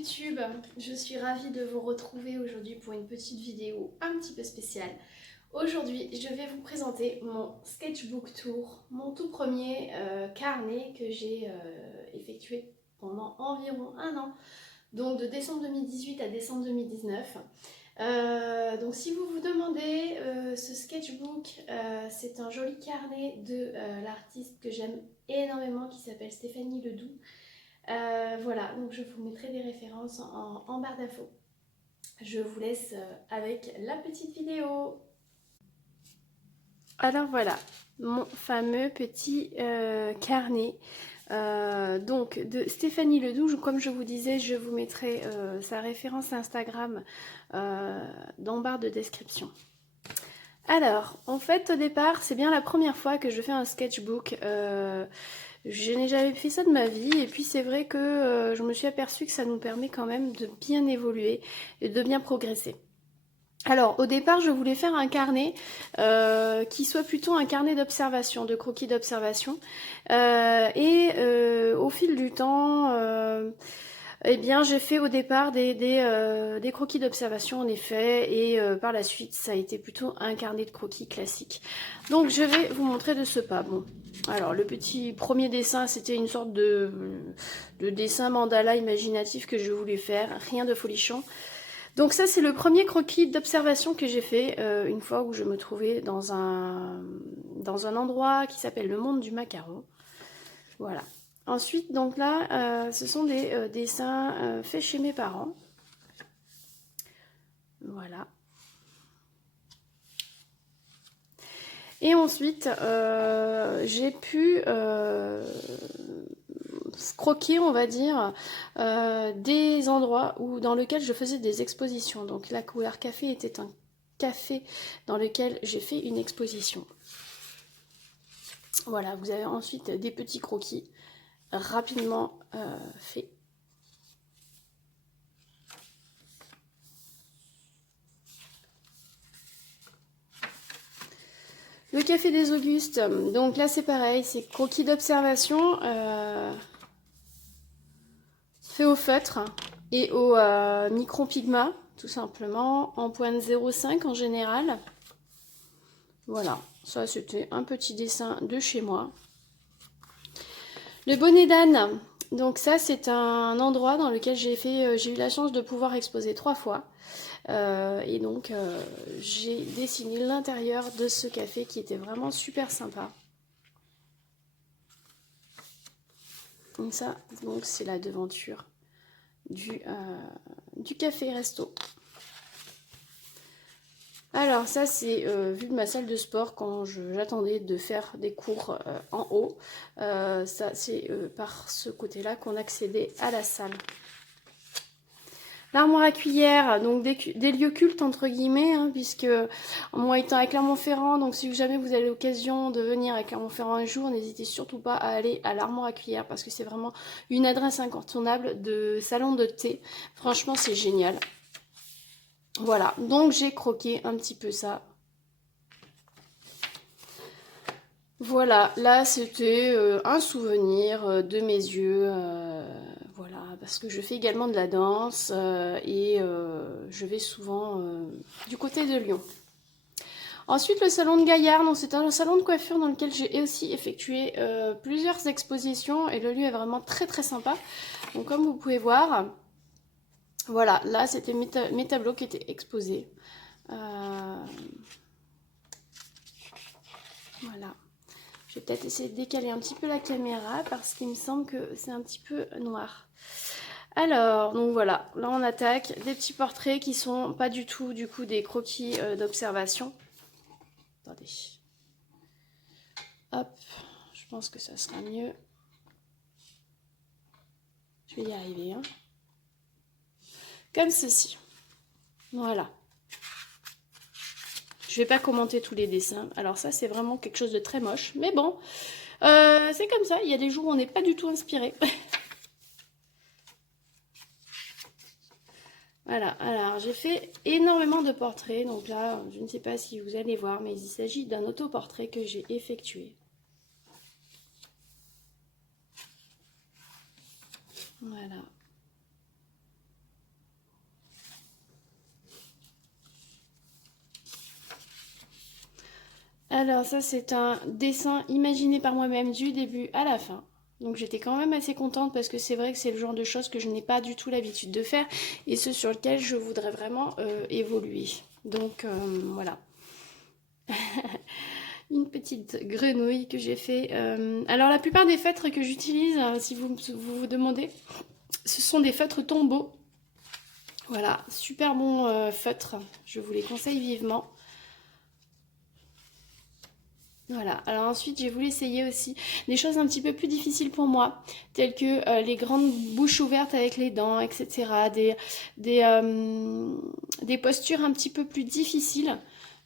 YouTube, je suis ravie de vous retrouver aujourd'hui pour une petite vidéo un petit peu spéciale. Aujourd'hui, je vais vous présenter mon sketchbook tour, mon tout premier carnet que j'ai effectué pendant environ un an, donc de décembre 2018 à décembre 2019. Donc si vous vous demandez, ce sketchbook, c'est un joli carnet de l'artiste que j'aime énormément qui s'appelle Stéphanie Ledoux. Voilà, donc je vous mettrai des références en barre d'infos. Je vous laisse avec la petite vidéo. Alors voilà, mon fameux petit carnet. Donc de Stéphanie Ledoux, comme je vous disais, je vous mettrai sa référence Instagram dans barre de description. Alors, en fait, au départ, c'est bien la première fois que je fais un sketchbook. Je n'ai jamais fait ça de ma vie, et puis c'est vrai que je me suis aperçue que ça nous permet quand même de bien évoluer et de bien progresser. Alors, au départ, je voulais faire un carnet qui soit plutôt un carnet d'observation, de croquis d'observation. Au fil du temps, eh bien, j'ai fait au départ des croquis d'observation, en effet, et par la suite, ça a été plutôt un carnet de croquis classique. Donc, je vais vous montrer de ce pas. Bon, alors, le petit premier dessin, c'était une sorte de dessin mandala imaginatif que je voulais faire, rien de folichon. Donc ça, c'est le premier croquis d'observation que j'ai fait une fois où je me trouvais dans un endroit qui s'appelle le monde du macaron. Voilà. Ensuite, donc là, ce sont des dessins faits chez mes parents. Voilà. Et ensuite, j'ai pu croquer, on va dire, des endroits dans lesquels je faisais des expositions. Donc la couleur café était un café dans lequel j'ai fait une exposition. Voilà, vous avez ensuite des petits croquis rapidement faits. Le café des Augustes, donc là c'est pareil, c'est croquis d'observation fait au feutre et au micro-pigma, tout simplement, en pointe 0,5 en général. Voilà, ça c'était un petit dessin de chez moi. Le bonnet d'âne, donc ça c'est un endroit dans lequel j'ai eu la chance de pouvoir exposer 3 fois. Et donc j'ai dessiné l'intérieur de ce café qui était vraiment super sympa. Donc ça, donc c'est la devanture du café resto. Alors ça c'est vu de ma salle de sport quand j'attendais de faire des cours en haut. Ça c'est par ce côté-là qu'on accédait à la salle. L'armoire à cuillère, donc des lieux cultes entre guillemets, hein, puisque moi étant à Clermont-Ferrand, donc si jamais vous avez l'occasion de venir à Clermont-Ferrand un jour, n'hésitez surtout pas à aller à l'armoire à cuillère parce que c'est vraiment une adresse incontournable de salon de thé. Franchement, c'est génial. Voilà, donc j'ai croqué un petit peu ça. Voilà, là c'était un souvenir de mes yeux. Voilà, parce que je fais également de la danse et je vais souvent du côté de Lyon. Ensuite, le salon de Gaillard, c'est un salon de coiffure dans lequel j'ai aussi effectué plusieurs expositions et le lieu est vraiment très très sympa. Donc comme vous pouvez voir, voilà, là c'était mes tableaux qui étaient exposés. Voilà. Je vais peut-être essayer de décaler un petit peu la caméra parce qu'il me semble que c'est un petit peu noir. Alors, donc voilà, là on attaque des petits portraits qui sont pas du tout du coup des croquis d'observation. Attendez. Hop, je pense que ça sera mieux. Je vais y arriver. Hein. Comme ceci. Voilà. Je vais pas commenter tous les dessins. Alors ça, c'est vraiment quelque chose de très moche. Mais bon, c'est comme ça. Il y a des jours où on n'est pas du tout inspiré. Voilà, alors j'ai fait énormément de portraits, donc là, je ne sais pas si vous allez voir, mais il s'agit d'un autoportrait que j'ai effectué. Voilà. Alors ça c'est un dessin imaginé par moi-même du début à la fin. Donc j'étais quand même assez contente parce que c'est vrai que c'est le genre de choses que je n'ai pas du tout l'habitude de faire et ce sur lequel je voudrais vraiment évoluer. Donc voilà. Une petite grenouille que j'ai fait. Alors la plupart des feutres que j'utilise, si vous demandez, ce sont des feutres Tombow. Voilà, super bon feutre, je vous les conseille vivement. Voilà, alors ensuite j'ai voulu essayer aussi des choses un petit peu plus difficiles pour moi, telles que les grandes bouches ouvertes avec les dents, etc. Des postures un petit peu plus difficiles.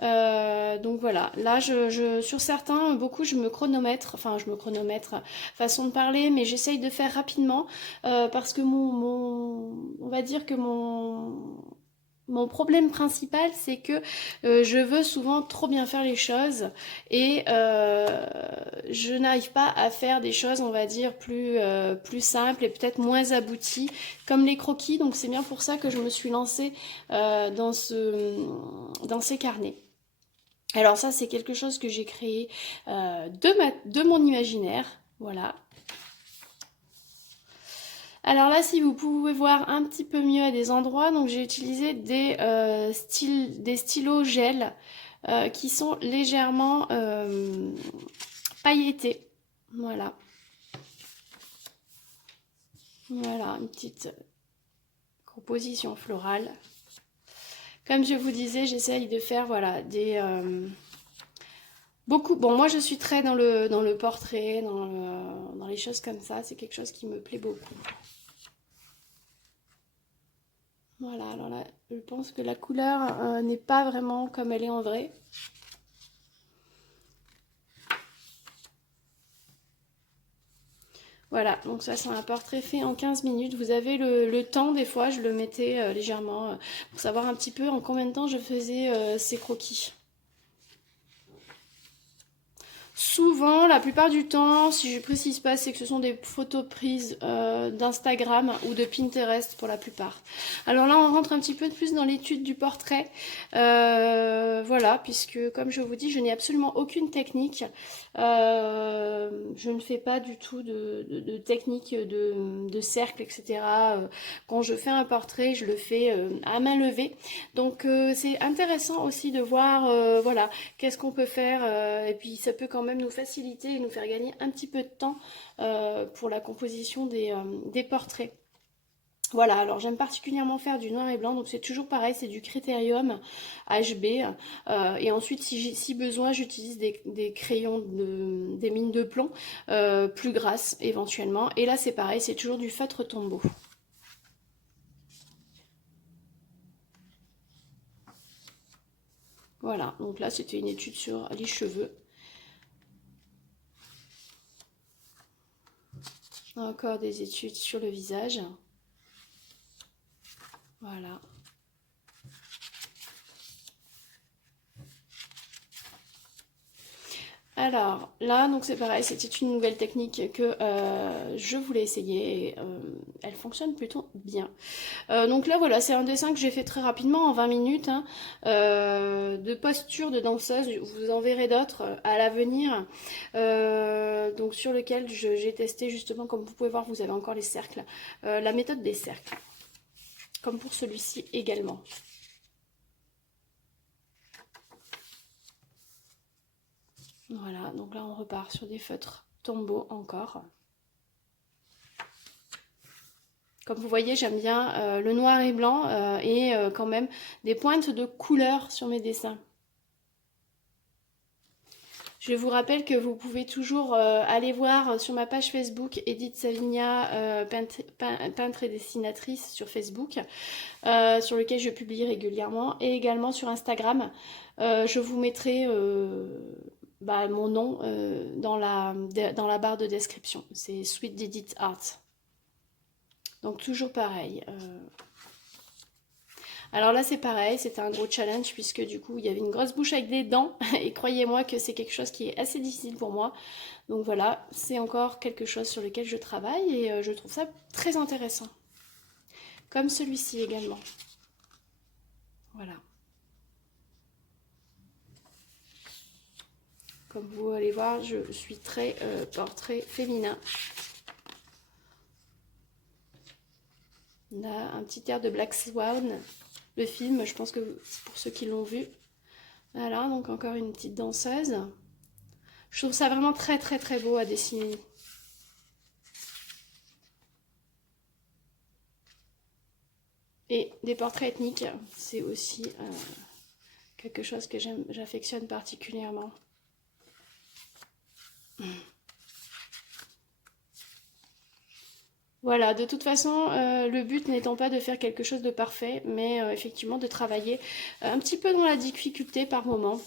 Donc voilà, là sur certains, beaucoup je me chronomètre, façon de parler, mais j'essaye de faire rapidement parce que on va dire que mon problème principal, c'est que je veux souvent trop bien faire les choses et je n'arrive pas à faire des choses, on va dire, plus simples et peut-être moins abouties, comme les croquis. Donc c'est bien pour ça que je me suis lancée dans ces carnets. Alors ça, c'est quelque chose que j'ai créé de mon imaginaire. Voilà. Alors là, si vous pouvez voir un petit peu mieux à des endroits, donc j'ai utilisé des stylos gel qui sont légèrement pailletés. Voilà. Voilà, une petite composition florale. Comme je vous disais, j'essaye de faire voilà, beaucoup. Bon, moi je suis très dans le portrait, dans les choses comme ça. C'est quelque chose qui me plaît beaucoup. Voilà, alors là, je pense que la couleur n'est pas vraiment comme elle est en vrai. Voilà, donc ça c'est un portrait fait en 15 minutes. Vous avez le temps, des fois je le mettais légèrement pour savoir un petit peu en combien de temps je faisais ces croquis. Souvent, la plupart du temps, si je précise pas, c'est que ce sont des photos prises d'Instagram ou de Pinterest pour la plupart. Alors là, on rentre un petit peu plus dans l'étude du portrait. Voilà, puisque comme je vous dis, je n'ai absolument aucune technique. Je ne fais pas du tout de technique de cercle, etc. Quand je fais un portrait, je le fais à main levée. Donc c'est intéressant aussi de voir, voilà, qu'est-ce qu'on peut faire. Et puis ça peut quand même nous faciliter et nous faire gagner un petit peu de temps pour la composition des portraits. Voilà, alors j'aime particulièrement faire du noir et blanc, donc c'est toujours pareil, c'est du Critérium HB. Et ensuite, si besoin, j'utilise des crayons, des mines de plomb plus grasses éventuellement. Et là, c'est pareil, c'est toujours du feutre Tombow. Voilà, donc là, c'était une étude sur les cheveux. Encore des études sur le visage. Voilà. Alors là, donc c'est pareil, c'était une nouvelle technique que je voulais essayer et elle fonctionne plutôt bien. Donc là, voilà, c'est un dessin que j'ai fait très rapidement en 20 minutes hein, de posture de danseuse. Vous en verrez d'autres à l'avenir. Donc sur lequel j'ai testé justement, comme vous pouvez voir, vous avez encore les cercles, la méthode des cercles, comme pour celui-ci également. Voilà, donc là on repart sur des feutres Tombow encore. Comme vous voyez, j'aime bien le noir et blanc et quand même des pointes de couleur sur mes dessins. Je vous rappelle que vous pouvez toujours aller voir sur ma page Facebook Edith Savigna, peintre et dessinatrice sur Facebook, sur lequel je publie régulièrement, et également sur Instagram. Je vous mettrai mon nom dans la barre de description. C'est Sweet Edith Art. Donc toujours pareil. Alors là c'est pareil, c'était un gros challenge puisque du coup il y avait une grosse bouche avec des dents et croyez-moi que c'est quelque chose qui est assez difficile pour moi. Donc voilà, c'est encore quelque chose sur lequel je travaille et je trouve ça très intéressant. Comme celui-ci également. Voilà. Comme vous allez voir, je suis très portrait féminin. On a un petit air de Black Swan, le film, je pense que pour ceux qui l'ont vu. Voilà, donc encore une petite danseuse. Je trouve ça vraiment très très très beau à dessiner. Et des portraits ethniques, c'est aussi quelque chose que j'affectionne particulièrement. Voilà, de toute façon, le but n'étant pas de faire quelque chose de parfait, mais effectivement de travailler un petit peu dans la difficulté par moment.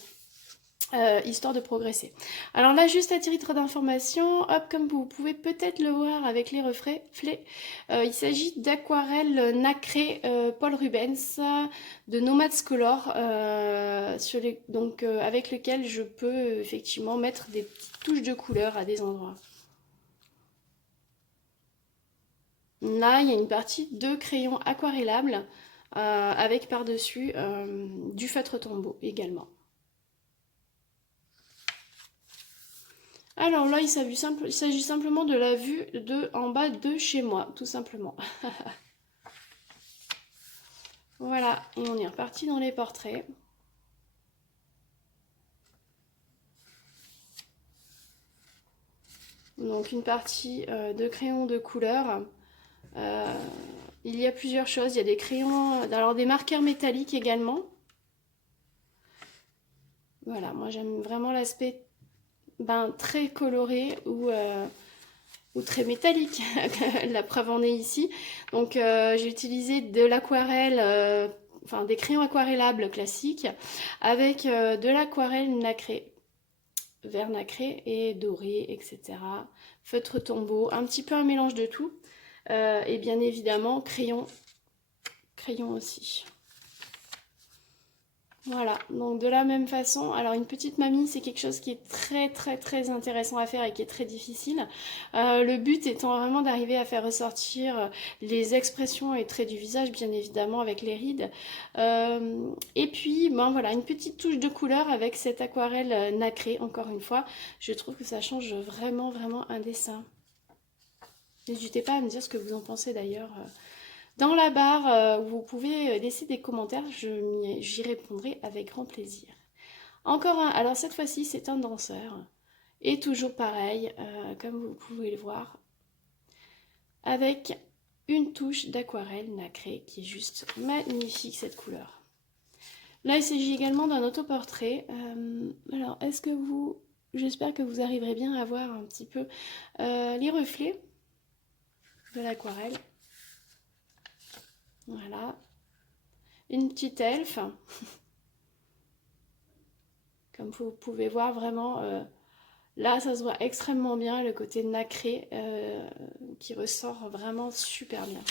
Histoire de progresser. Alors là, juste à titre d'information, hop, comme vous pouvez peut-être le voir avec les reflets, il s'agit d'aquarelles nacrées Paul Rubens de Nomads Color, avec lequel je peux effectivement mettre des petites touches de couleur à des endroits. Là, il y a une partie de crayon aquarellable avec par-dessus du feutre tombeau également. Alors là, il s'agit simplement de la vue en bas de chez moi, tout simplement. Voilà, et on est reparti dans les portraits. Donc une partie de crayons de couleur. Il y a plusieurs choses, il y a des crayons, alors des marqueurs métalliques également. Voilà, moi j'aime vraiment l'aspect très coloré ou très métallique. La preuve en est ici. Donc j'ai utilisé de l'aquarelle, des crayons aquarellables classiques avec de l'aquarelle nacrée, vert nacré et doré, etc. Feutre tombeau, un petit peu un mélange de tout. Et bien évidemment crayon aussi. Voilà, donc de la même façon, alors une petite mamie, c'est quelque chose qui est très très très intéressant à faire et qui est très difficile. Le but étant vraiment d'arriver à faire ressortir les expressions et traits du visage, bien évidemment, avec les rides. Et puis, voilà, une petite touche de couleur avec cette aquarelle nacrée, encore une fois. Je trouve que ça change vraiment vraiment un dessin. N'hésitez pas à me dire ce que vous en pensez d'ailleurs. Dans la barre, vous pouvez laisser des commentaires, j'y répondrai avec grand plaisir. Encore un, alors cette fois-ci c'est un danseur, et toujours pareil, comme vous pouvez le voir, avec une touche d'aquarelle nacrée qui est juste magnifique cette couleur. Là il s'agit également d'un autoportrait, alors j'espère que vous arriverez bien à voir un petit peu les reflets de l'aquarelle. Voilà, une petite elfe, comme vous pouvez voir vraiment, là ça se voit extrêmement bien, le côté nacré qui ressort vraiment super bien.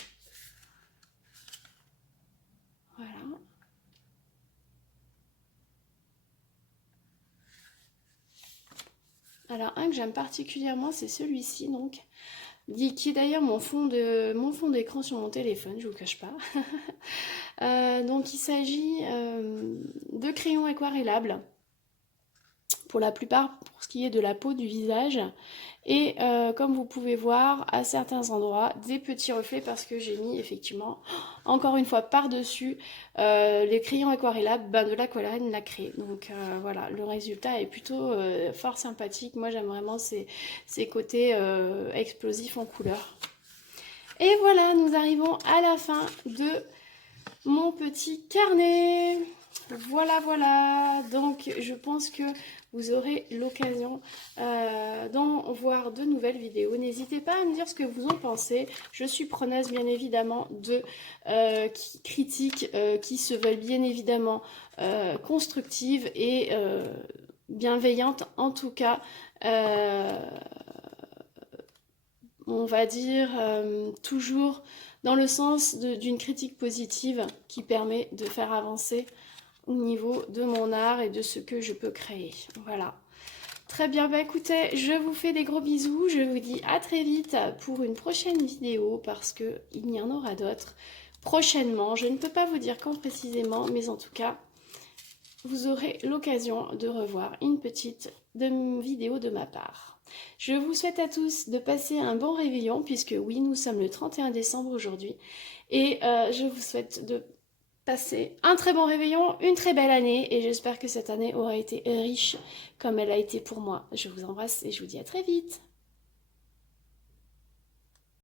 Voilà. Alors un que j'aime particulièrement, c'est celui-ci, donc qui est d'ailleurs mon fond d'écran sur mon téléphone, je vous cache pas. Donc il s'agit de crayons aquarellables, pour la plupart pour ce qui est de la peau du visage, et comme vous pouvez voir à certains endroits des petits reflets parce que j'ai mis effectivement encore une fois par dessus les crayons aquarellables de l'aquarelle nacrée. Donc voilà, le résultat est plutôt fort sympathique. Moi j'aime vraiment ces côtés explosifs en couleur. Et voilà, nous arrivons à la fin de mon petit carnet. Voilà, donc je pense que vous aurez l'occasion d'en voir de nouvelles vidéos. N'hésitez pas à me dire ce que vous en pensez. Je suis preneuse bien évidemment de critiques qui se veulent bien évidemment constructives et bienveillantes. En tout cas, on va dire toujours dans le sens d'une critique positive qui permet de faire avancer au niveau de mon art et de ce que je peux créer. Voilà. Très bien, écoutez, je vous fais des gros bisous. Je vous dis à très vite pour une prochaine vidéo parce qu'il y en aura d'autres prochainement. Je ne peux pas vous dire quand précisément, mais en tout cas, vous aurez l'occasion de revoir une petite vidéo de ma part. Je vous souhaite à tous de passer un bon réveillon, puisque oui, nous sommes le 31 décembre aujourd'hui. Et je vous souhaite de passer un très bon réveillon, une très belle année. Et j'espère que cette année aura été riche comme elle a été pour moi. Je vous embrasse et je vous dis à très vite.